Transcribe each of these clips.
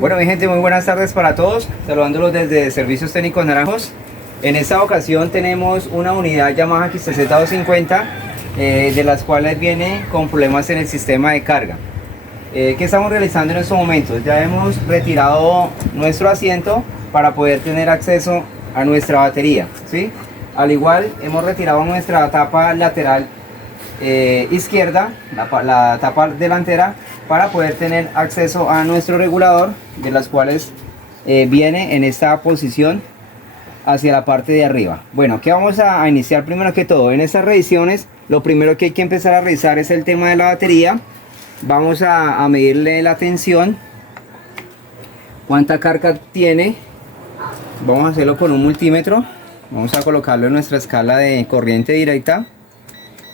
Bueno, mi gente, muy buenas tardes para todos, saludándolos desde Servicios Técnicos Naranjos. En esta ocasión tenemos una unidad Yamaha XTZ250, de las cuales viene con problemas en el sistema de carga. ¿Qué estamos realizando en estos momentos? Ya hemos retirado nuestro asiento para poder tener acceso a nuestra batería, ¿sí? Al igual hemos retirado nuestra tapa lateral izquierda, la tapa delantera, para poder tener acceso a nuestro regulador, de las cuales viene en esta posición hacia la parte de arriba. Bueno, ¿qué vamos a iniciar primero que todo? En estas revisiones, lo primero que hay que empezar a revisar es el tema de la batería. Vamos a medirle la tensión, cuánta carga tiene. Vamos a hacerlo con un multímetro. Vamos a colocarlo en nuestra escala de corriente directa.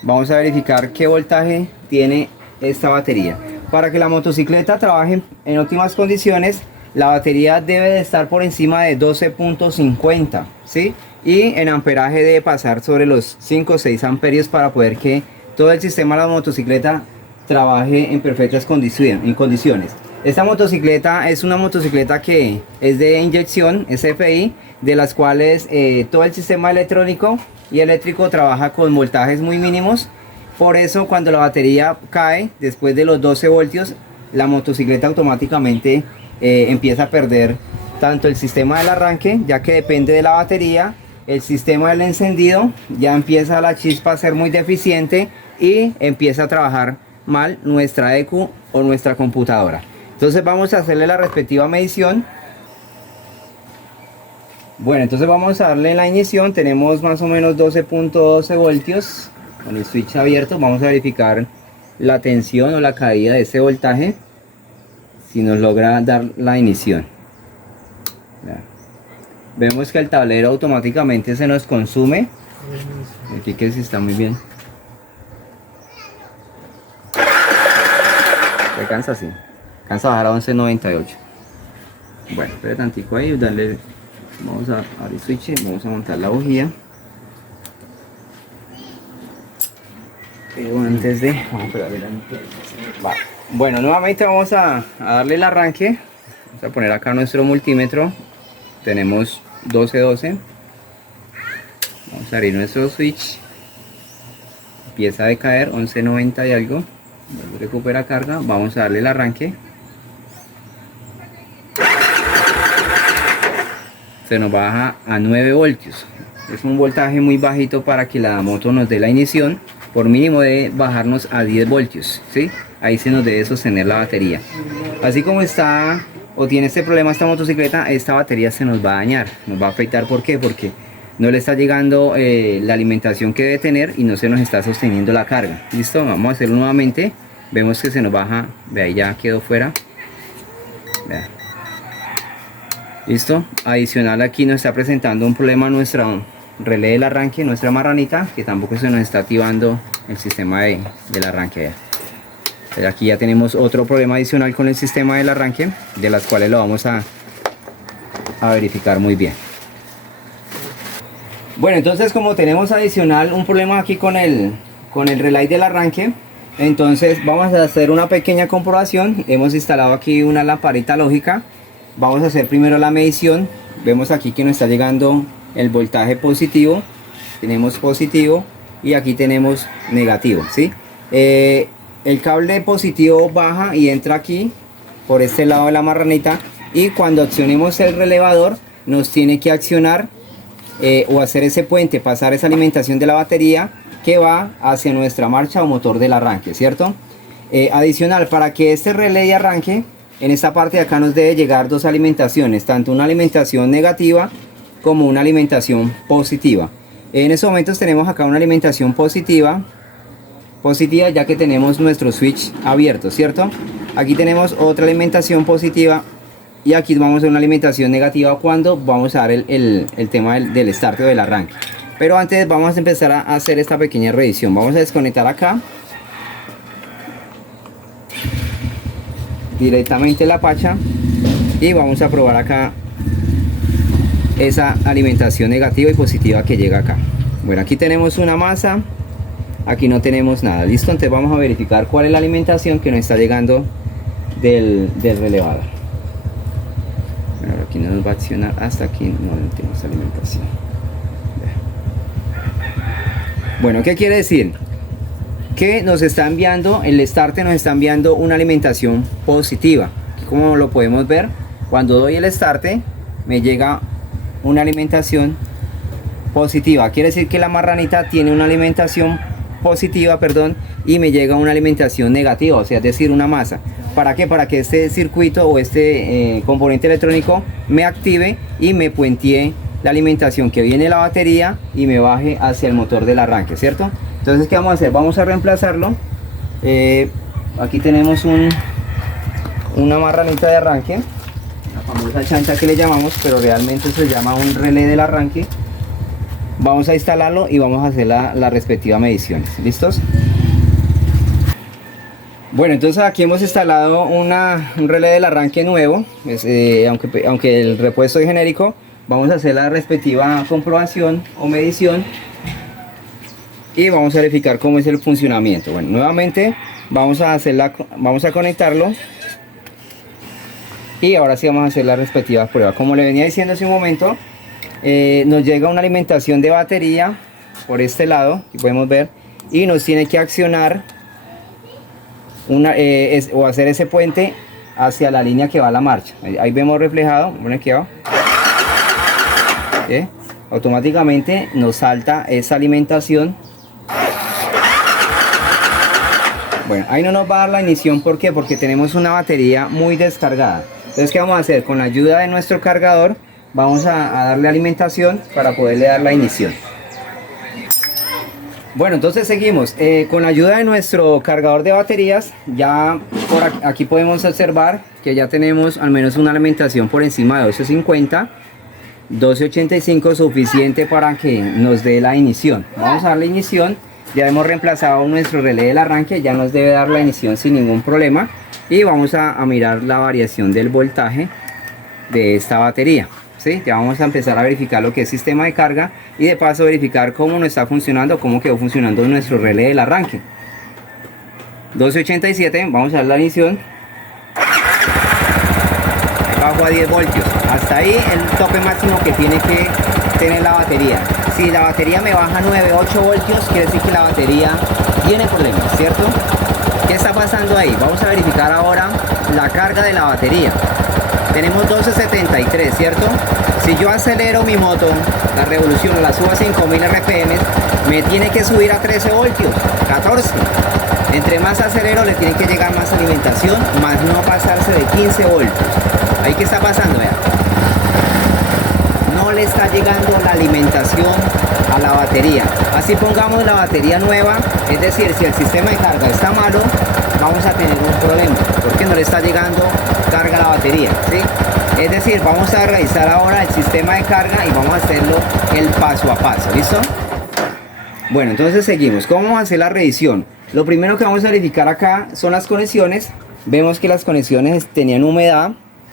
Vamos a verificar qué voltaje tiene esta batería. Para que la motocicleta trabaje en óptimas condiciones, la batería debe de estar por encima de 12.50, ¿sí? Y en amperaje debe pasar sobre los 5 o 6 amperios para poder que todo el sistema de la motocicleta trabaje en perfectas condiciones. Esta motocicleta es una motocicleta que es de inyección SFI, de las cuales todo el sistema electrónico y eléctrico trabaja con voltajes muy mínimos. Por eso cuando la batería cae después de los 12 voltios, la motocicleta automáticamente empieza a perder tanto el sistema del arranque, ya que depende de la batería, el sistema del encendido, ya empieza la chispa a ser muy deficiente y empieza a trabajar mal nuestra ECU o nuestra computadora. Entonces vamos a hacerle la respectiva medición. Bueno, entonces vamos a darle la inyección. Tenemos más o menos 12.12 voltios con el switch abierto. Vamos a verificar la tensión o la caída de ese voltaje, si nos logra dar la ignición. Vemos que el tablero automáticamente se nos consume. Aquí que si está muy bien. Se cansa así. Cansa bajar a 11.98. Bueno, espera tantico ahí, darle. Vamos a abrir el switch, vamos a montar la bujía. Pero antes de. Vamos a pegarle la. Bueno, nuevamente vamos a darle el arranque. Vamos a poner acá nuestro multímetro. Tenemos 12.12. Vamos a abrir nuestro switch. Empieza a decaer, 11.90 y algo. Recupera carga. Vamos a darle el arranque. Se nos baja a 9 voltios. Es un voltaje muy bajito para que la moto nos dé la ignición. Por mínimo debe bajarnos a 10 voltios, ¿sí? Ahí se nos debe sostener la batería. Así como está o tiene este problema esta motocicleta, esta batería se nos va a dañar, nos va a afectar. ¿Por qué? Porque no le está llegando la alimentación que debe tener y no se nos está sosteniendo la carga. Listo, vamos a hacerlo nuevamente. Vemos que se nos baja, ve ahí ya quedó fuera. Vea. Listo, adicional aquí nos está presentando un problema nuestro relé del arranque, nuestra marranita, que tampoco se nos está activando el sistema del arranque. Aquí ya tenemos otro problema adicional con el sistema del arranque, de las cuales lo vamos a verificar muy bien. Bueno, entonces como tenemos adicional un problema aquí con el relay del arranque, entonces vamos a hacer una pequeña comprobación. Hemos instalado aquí una lamparita lógica. Vamos a hacer primero la medición. Vemos aquí que nos está llegando el voltaje positivo. Tenemos positivo y aquí tenemos negativo, ¿sí? El cable positivo baja y entra aquí por este lado de la marranita, y cuando accionemos el relevador nos tiene que accionar o hacer ese puente, pasar esa alimentación de la batería que va hacia nuestra marcha o motor del arranque, ¿cierto? Adicional, para que este relé de arranque, en esta parte de acá nos debe llegar dos alimentaciones, tanto una alimentación negativa como una alimentación positiva. En estos momentos tenemos acá una alimentación positiva, ya que tenemos nuestro switch abierto, ¿cierto? Aquí tenemos otra alimentación positiva y aquí vamos a una alimentación negativa cuando vamos a dar el tema del start o del arranque. Pero antes vamos a empezar a hacer esta pequeña revisión. Vamos a desconectar acá directamente la pacha y vamos a probar acá esa alimentación negativa y positiva que llega acá. Bueno, aquí tenemos una masa, aquí no tenemos nada. Listo, entonces vamos a verificar cuál es la alimentación que nos está llegando del relevador. no nos va a accionar, hasta aquí no tenemos alimentación. Bueno, ¿qué quiere decir? Que nos está enviando, el starter nos está enviando una alimentación positiva. Como lo podemos ver, cuando doy el starter me llega una alimentación positiva. Quiere decir que la marranita tiene una alimentación positiva, perdón, y me llega una alimentación negativa, o sea, es decir, una masa. ¿Para qué? Para que este circuito o este componente electrónico me active y me puentee la alimentación que viene de la batería y me baje hacia el motor del arranque, ¿cierto? Entonces, ¿qué vamos a hacer? Vamos a reemplazarlo. Aquí tenemos una marranita de arranque, la famosa chancha que le llamamos, pero realmente se llama un relé del arranque. Vamos a instalarlo y vamos a hacer las respectivas mediciones. ¿Listos? Bueno, entonces aquí hemos instalado un relé del arranque nuevo. Aunque el repuesto es genérico, vamos a hacer la respectiva comprobación o medición y vamos a verificar cómo es el funcionamiento. Bueno, nuevamente vamos a conectarlo y ahora sí vamos a hacer la respectiva prueba. Como le venía diciendo hace un momento, nos llega una alimentación de batería por este lado, aquí podemos ver, y nos tiene que accionar o hacer ese puente hacia la línea que va a la marcha. Ahí vemos reflejado, bueno, aquí abajo, automáticamente nos salta esa alimentación. Bueno, ahí no nos va a dar la ignición. ¿Por qué? Porque tenemos una batería muy descargada. Entonces, ¿qué vamos a hacer? Con la ayuda de nuestro cargador vamos a darle alimentación para poderle dar la ignición. Bueno, entonces seguimos. Con la ayuda de nuestro cargador de baterías, ya por aquí podemos observar que ya tenemos al menos una alimentación por encima de 1250, 1285, suficiente para que nos dé la ignición. Vamos a darle ignición. Ya hemos reemplazado nuestro relé del arranque, ya nos debe dar la ignición sin ningún problema. Y vamos a mirar la variación del voltaje de esta batería. ¿Sí? Ya vamos a empezar a verificar lo que es sistema de carga y de paso verificar cómo nos está funcionando, cómo quedó funcionando nuestro relé del arranque. 1287, vamos a dar la ignición. Bajo a 10 voltios. Hasta ahí el tope máximo que tiene que tener la batería. Si la batería me baja 9, 8 voltios, quiere decir que la batería tiene problemas, ¿cierto? ¿Qué está pasando ahí? Vamos a verificar ahora la carga de la batería. Tenemos 1273, ¿cierto? Si yo acelero mi moto, la revolución la subo a 5000 RPM, me tiene que subir a 13 voltios, 14. Entre más acelero le tiene que llegar más alimentación, más no pasarse de 15 voltios. ¿Ahí qué está pasando? Vean. No le está llegando la alimentación a la batería. Así pongamos la batería nueva, es decir, si el sistema de carga está malo, vamos a tener un problema, porque no le está llegando carga a la batería, ¿sí? Es decir, vamos a realizar ahora el sistema de carga y vamos a hacerlo el paso a paso, ¿listo? Bueno, entonces seguimos. ¿Cómo vamos a hacer la revisión? Lo primero que vamos a verificar acá son las conexiones. Vemos que las conexiones tenían humedad,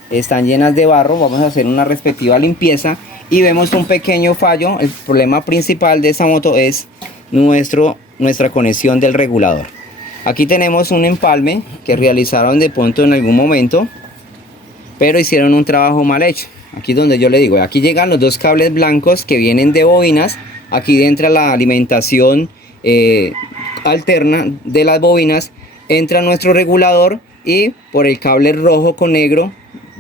están llenas de barro. Vamos a hacer una respectiva limpieza y vemos un pequeño fallo. El problema principal de esta moto es nuestra conexión del regulador. Aquí tenemos un empalme que realizaron de pronto en algún momento, pero hicieron un trabajo mal hecho. Aquí donde yo le digo, aquí llegan los dos cables blancos que vienen de bobinas. Aquí entra la alimentación alterna de las bobinas, entra nuestro regulador y por el cable rojo con negro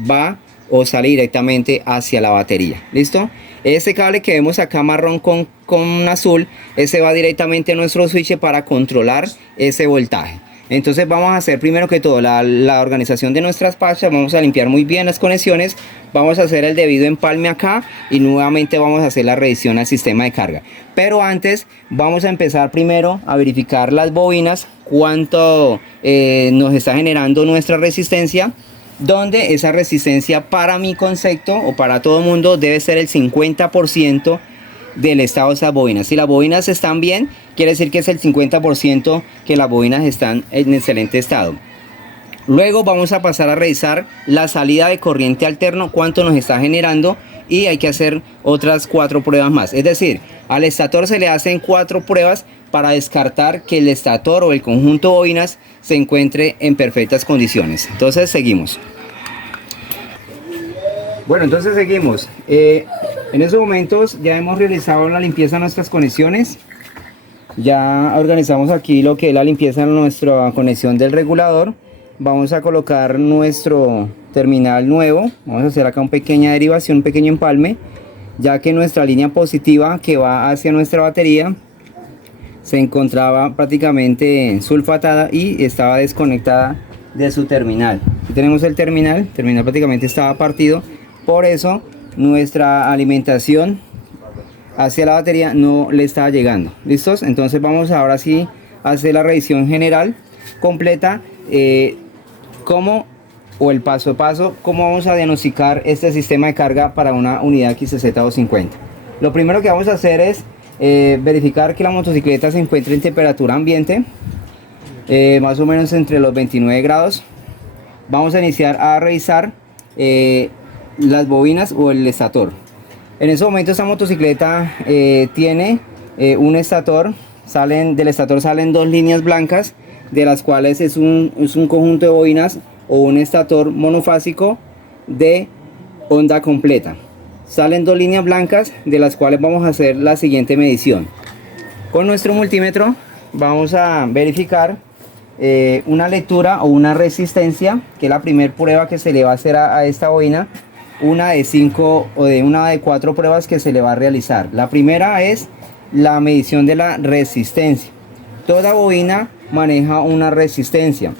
va o sale directamente hacia la batería. ¿Listo? Este cable que vemos acá marrón con azul, ese va directamente a nuestro switch para controlar ese voltaje. Entonces vamos a hacer primero que todo la organización de nuestras pachas. Vamos a limpiar muy bien las conexiones, vamos a hacer el debido empalme acá y nuevamente vamos a hacer la revisión al sistema de carga. Pero antes vamos a empezar primero a verificar las bobinas, cuánto nos está generando nuestra resistencia, donde esa resistencia para mi concepto o para todo el mundo debe ser el 50% del estado de esas bobinas. Si las bobinas están bien, quiere decir que es el 50% que las bobinas están en excelente estado. Luego vamos a pasar a revisar la salida de corriente alterno, cuánto nos está generando, y hay que hacer otras 4 pruebas más. Es decir, al estator se le hacen 4 pruebas para descartar que el estator o el conjunto de bobinas se encuentre en perfectas condiciones. Entonces seguimos. Bueno, entonces seguimos. En estos momentos ya hemos realizado la limpieza de nuestras conexiones. Ya organizamos aquí lo que es la limpieza de nuestra conexión del regulador. Vamos a colocar nuestro terminal nuevo. Vamos a hacer acá una pequeña derivación, un pequeño empalme, ya que nuestra línea positiva que va hacia nuestra batería se encontraba prácticamente sulfatada y estaba desconectada de su terminal. Aquí tenemos el terminal prácticamente estaba partido, por eso nuestra alimentación hacia la batería no le estaba llegando. ¿Listos? Entonces vamos ahora sí a hacer la revisión general completa, el paso a paso, cómo vamos a diagnosticar este sistema de carga para una unidad XCZ250. Lo primero que vamos a hacer es verificar que la motocicleta se encuentre en temperatura ambiente, más o menos entre los 29 grados. Vamos a iniciar a revisar las bobinas o el estator. En ese momento esta motocicleta tiene un estator. Del estator salen dos líneas blancas, de las cuales es un conjunto de bobinas o un estator monofásico de onda completa. Salen dos líneas blancas, de las cuales vamos a hacer la siguiente medición. Con nuestro multímetro vamos a verificar una lectura o una resistencia, que es la primera prueba que se le va a hacer a esta bobina. Una de 5 o una de 4 pruebas que se le va a realizar. La primera es la medición de la resistencia. Toda bobina maneja una resistencia,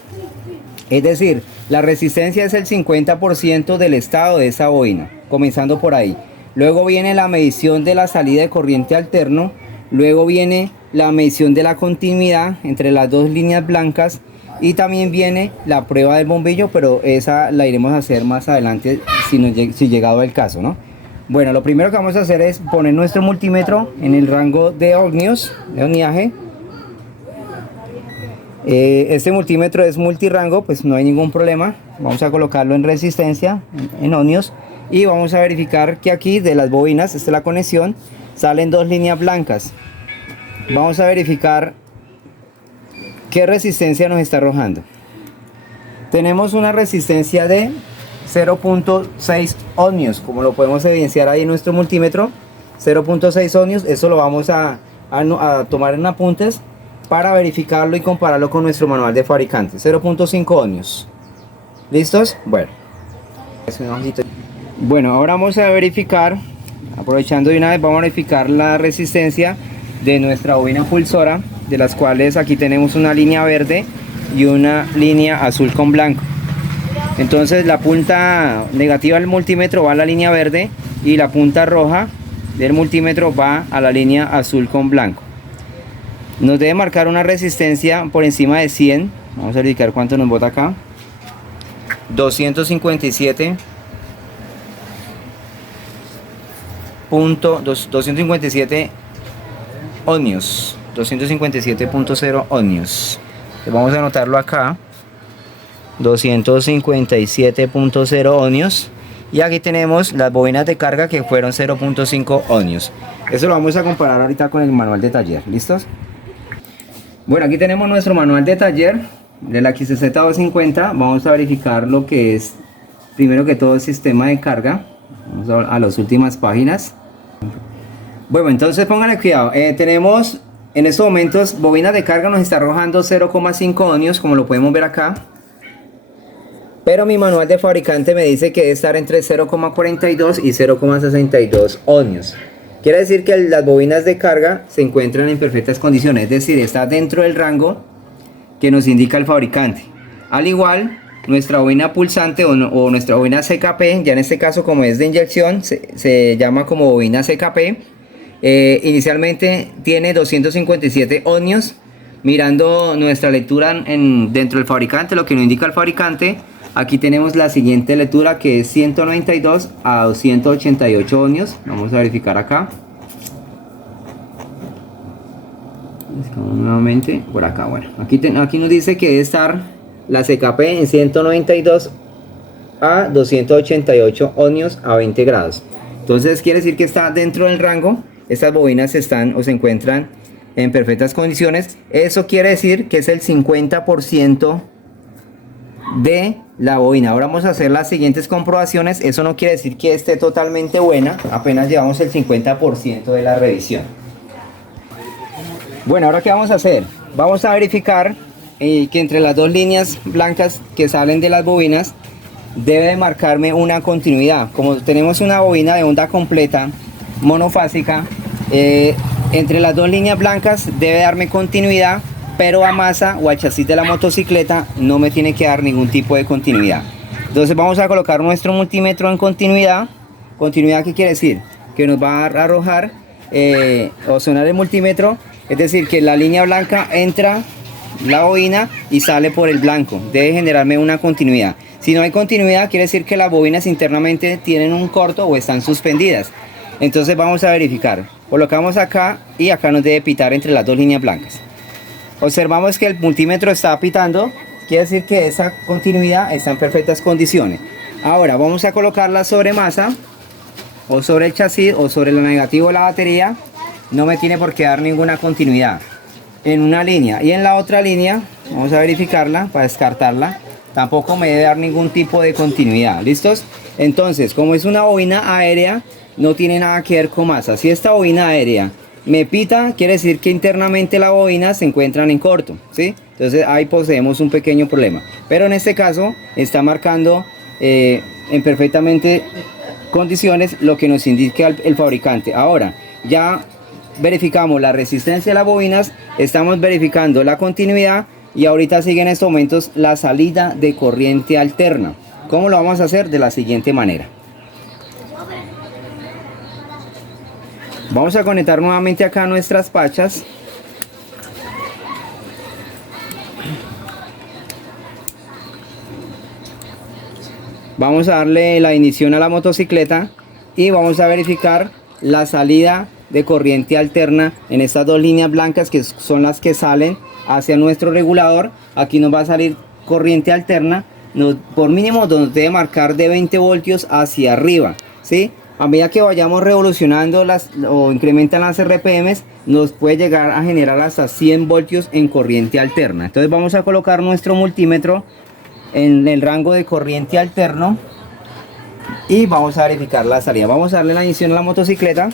es decir, la resistencia es el 50% del estado de esa bobina, comenzando por ahí. Luego viene la medición de la salida de corriente alterno. Luego viene la medición de la continuidad entre las dos líneas blancas. Y también viene la prueba del bombillo, pero esa la iremos a hacer más adelante si llegado el caso, ¿no? Bueno, lo primero que vamos a hacer es poner nuestro multímetro en el rango de ohmios, de ohmiaje. Este multímetro es multirango, pues no hay ningún problema. Vamos a colocarlo en resistencia, en ohmios, y vamos a verificar que aquí de las bobinas, esta es la conexión, salen dos líneas blancas. Vamos a verificar qué resistencia nos está arrojando. Tenemos una resistencia de 0.6 ohmios, como lo podemos evidenciar ahí en nuestro multímetro. 0.6 ohmios, eso lo vamos a tomar en apuntes para verificarlo y compararlo con nuestro manual de fabricante. 0.5 ohmios. ¿Listos? Bueno, ahora vamos a verificar, aprovechando de una vez, vamos a verificar la resistencia de nuestra bobina pulsora, de las cuales aquí tenemos una línea verde y una línea azul con blanco. Entonces la punta negativa del multímetro va a la línea verde y la punta roja del multímetro va a la línea azul con blanco. Nos debe marcar una resistencia por encima de 100. Vamos a verificar cuánto nos bota acá. 257 ohmios. 257.0 ohmios. Vamos a anotarlo acá. 257.0 ohmios. Y aquí tenemos las bobinas de carga que fueron 0.5 ohmios. Eso lo vamos a comparar ahorita con el manual de taller. ¿Listos? Bueno, aquí tenemos nuestro manual de taller de la XCZ250. Vamos a verificar lo que es, primero que todo, el sistema de carga. Vamos a las últimas páginas. Bueno, entonces pónganle cuidado. Tenemos en estos momentos bobinas de carga, nos está arrojando 0.5 ohmios, como lo podemos ver acá. Pero mi manual de fabricante me dice que debe estar entre 0.42 y 0.62 ohmios. Quiere decir que las bobinas de carga se encuentran en perfectas condiciones, es decir, está dentro del rango que nos indica el fabricante. Al igual, nuestra bobina pulsante o nuestra bobina CKP, ya en este caso como es de inyección, se llama como bobina CKP. Inicialmente tiene 257 ohmios. Mirando nuestra lectura dentro del fabricante, lo que nos indica el fabricante, aquí tenemos la siguiente lectura, que es 192 a 288 ohmios. Vamos a verificar acá. Nuevamente por acá. Bueno, aquí nos dice que debe estar la CKP en 192 a 288 ohmios a 20 grados. Entonces quiere decir que está dentro del rango. Estas bobinas están o se encuentran en perfectas condiciones. Eso quiere decir que es el 50% de la bobina. Ahora vamos a hacer las siguientes comprobaciones. Eso no quiere decir que esté totalmente buena, apenas llevamos el 50% de la revisión. Bueno, ahora ¿qué vamos a hacer? Vamos a verificar que entre las dos líneas blancas que salen de las bobinas debe de marcarme una continuidad. Como tenemos una bobina de onda completa monofásica, entre las dos líneas blancas debe darme continuidad, pero a masa o al chasis de la motocicleta no me tiene que dar ningún tipo de continuidad. Entonces vamos a colocar nuestro multímetro en continuidad. ¿Continuidad qué quiere decir? Que nos va a arrojar o sonar el multímetro, es decir, que la línea blanca entra la bobina y sale por el blanco. Debe generarme una continuidad. Si no hay continuidad, quiere decir que las bobinas internamente tienen un corto o están suspendidas. Entonces vamos a verificar. Colocamos acá y acá nos debe pitar entre las dos líneas blancas. Observamos que el multímetro está pitando, quiere decir que esa continuidad está en perfectas condiciones. Ahora vamos a colocarla sobre masa o sobre el chasis o sobre el negativo de la batería. No me tiene por qué dar ninguna continuidad en una línea, y en la otra línea vamos a verificarla para descartarla. Tampoco me debe dar ningún tipo de continuidad. ¿Listos? Entonces, como es una bobina aérea, no tiene nada que ver con masa. Si esta bobina aérea me pita, quiere decir que internamente las bobinas se encuentran en corto, ¿sí? Entonces ahí poseemos un pequeño problema. Pero en este caso está marcando en perfectamente condiciones lo que nos indica el fabricante. Ahora ya verificamos la resistencia de las bobinas, estamos verificando la continuidad y ahorita sigue en estos momentos la salida de corriente alterna. ¿Cómo lo vamos a hacer? De la siguiente manera. Vamos a conectar nuevamente acá nuestras pachas. Vamos a darle la ignición a la motocicleta y vamos a verificar la salida de corriente alterna en estas dos líneas blancas que son las que salen hacia nuestro regulador. Aquí nos va a salir corriente alterna, por mínimo nos debe marcar de 20 voltios hacia arriba, ¿sí? A medida que vayamos revolucionando o incrementan las RPMs, nos puede llegar a generar hasta 100 voltios en corriente alterna. Entonces vamos a colocar nuestro multímetro en el rango de corriente alterno y vamos a verificar la salida. Vamos a darle la ignición a la motocicleta.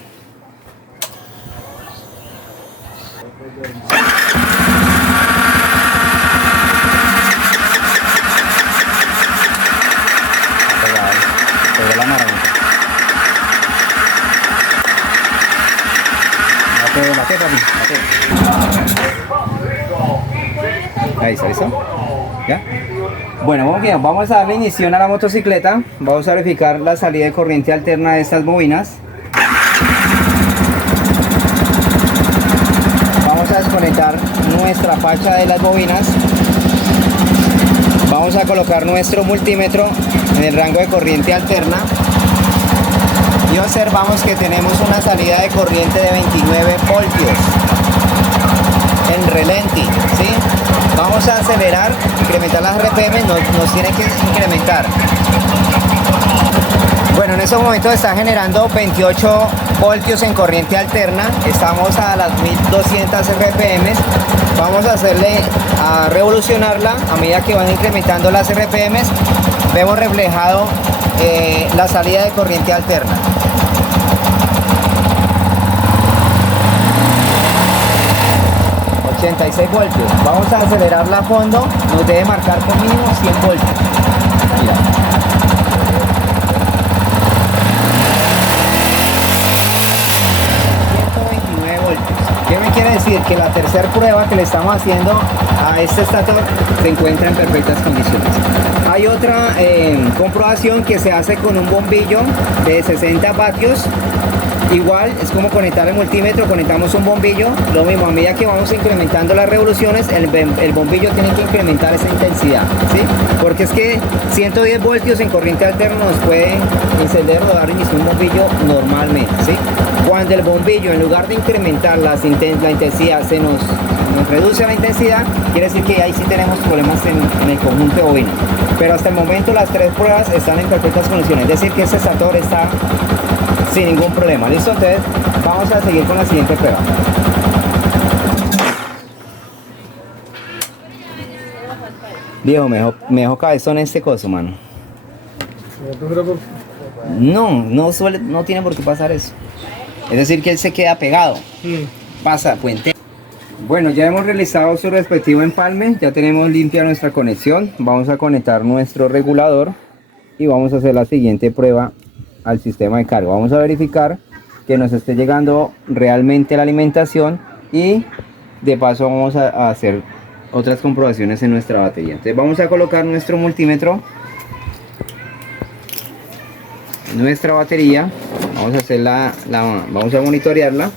Ahí está, ¿listo? ¿Ya? Bueno, muy bien, vamos a darle ignición a la motocicleta. Vamos a verificar la salida de corriente alterna de estas bobinas. Vamos a desconectar nuestra facha de las bobinas. Vamos a colocar nuestro multímetro en el rango de corriente alterna. Y observamos que tenemos una salida de corriente de 29 voltios en relenti, ¿sí? Vamos a acelerar, incrementar las RPM, nos tiene que incrementar. Bueno, en estos momentos está generando 28 voltios en corriente alterna. Estamos a las 1200 RPM. Vamos a revolucionarla. A medida que van incrementando las RPM, vemos reflejado la salida de corriente alterna. voltios. Vamos a acelerarla a fondo, nos debe marcar con mínimo 100 voltios. Mira. ¿Qué me quiere decir? Que la tercera prueba que le estamos haciendo a este estator se encuentra en perfectas condiciones. Hay otra comprobación que se hace con un bombillo de 60 vatios. Igual es como conectar el multímetro, conectamos un bombillo, lo mismo, a medida que vamos incrementando las revoluciones, el bombillo tiene que incrementar esa intensidad, ¿sí? Porque es que 110 voltios en corriente alterna nos pueden encender o dar inicio a un bombillo normalmente, ¿sí? Cuando el bombillo, en lugar de incrementar la intensidad, nos reduce la intensidad, quiere decir que ahí sí tenemos problemas en el conjunto de bobina. Pero hasta el momento las tres pruebas están en perfectas condiciones, es decir que este estator está sin ningún problema. ¿Listo? Entonces vamos a seguir con la siguiente prueba. Viejo, me dejó cabezón este coso, mano. No tiene por qué pasar eso. Es decir, que él se queda pegado. Pasa, puente. Bueno, ya hemos realizado su respectivo empalme, ya tenemos limpia nuestra conexión. Vamos a conectar nuestro regulador y vamos a hacer la siguiente prueba al sistema de carga. Vamos a verificar que nos esté llegando realmente la alimentación y de paso vamos a hacer otras comprobaciones en nuestra batería. Entonces vamos a colocar nuestro multímetro en nuestra batería. Vamos a hacer vamos a monitorearla.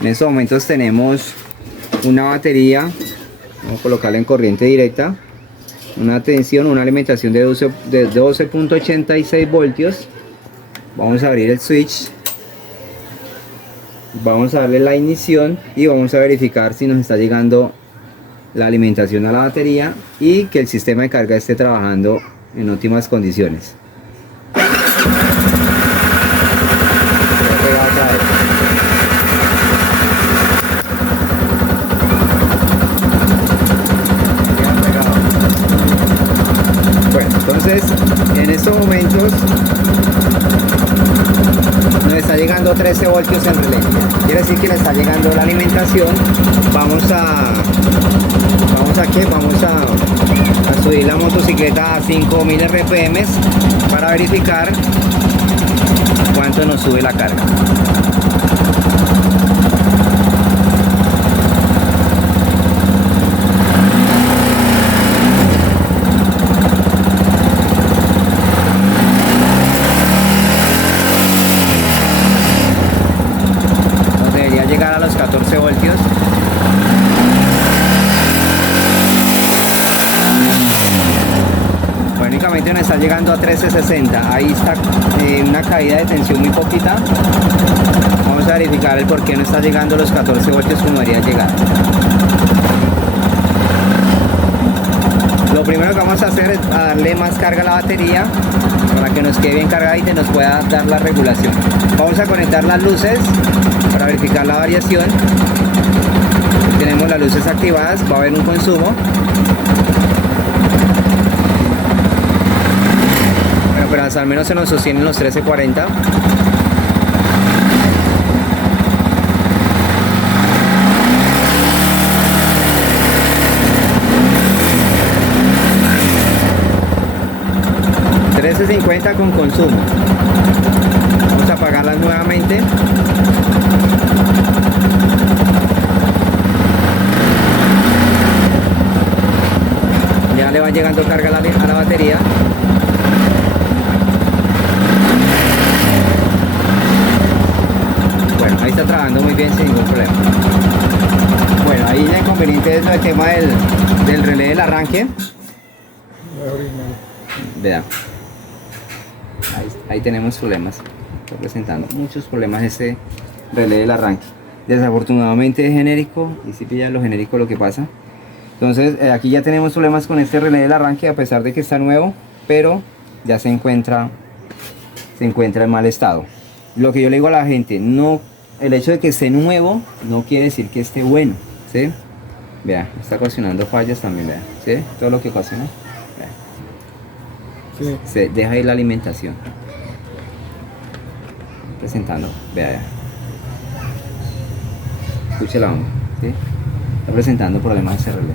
En estos momentos tenemos una batería, vamos a colocarla en corriente directa, una tensión, una alimentación de 12.86 voltios. Vamos a abrir el switch, vamos a darle la ignición y vamos a verificar si nos está llegando la alimentación a la batería y que el sistema de carga esté trabajando en óptimas condiciones. Entonces, en estos momentos nos está llegando 13 voltios en relé. Quiere decir que le está llegando la alimentación. Vamos a subir la motocicleta a 5000 RPM para verificar cuánto nos sube la carga. Llegar a los 14 voltios. Bueno, únicamente nos está llegando a 1360. Ahí está una caída de tensión muy poquita. Vamos a verificar el por qué no está llegando a los 14 voltios como debería llegar. Lo primero que vamos a hacer es darle más carga a la batería para que nos quede bien cargadita y nos pueda dar la regulación. Vamos a conectar las luces para verificar la variación. Tenemos las luces activadas, va a haber un consumo. Bueno, pero hasta al menos se nos sostienen los 1340. $13.50 con consumo. Vamos a apagarlas nuevamente. Ya le va llegando carga a la batería. Bueno, ahí está trabajando muy bien sin ningún problema. Bueno, ahí el inconveniente es el tema del relé del arranque. Vean. Ahí tenemos problemas. Está presentando muchos problemas este relé del arranque. Desafortunadamente es genérico y si pilla lo genérico lo que pasa. Entonces aquí ya tenemos problemas con este relé del arranque a pesar de que está nuevo, pero ya se encuentra en mal estado. Lo que yo le digo a la gente, no, el hecho de que esté nuevo no quiere decir que esté bueno, ¿sí? Vea, está ocasionando fallas también, vea, ¿sí? Todo lo que ocasiona. Sí. Se deja ir la alimentación. Presentando, vea, escuche la onda, ¿sí? Está presentando problemas de ese relé.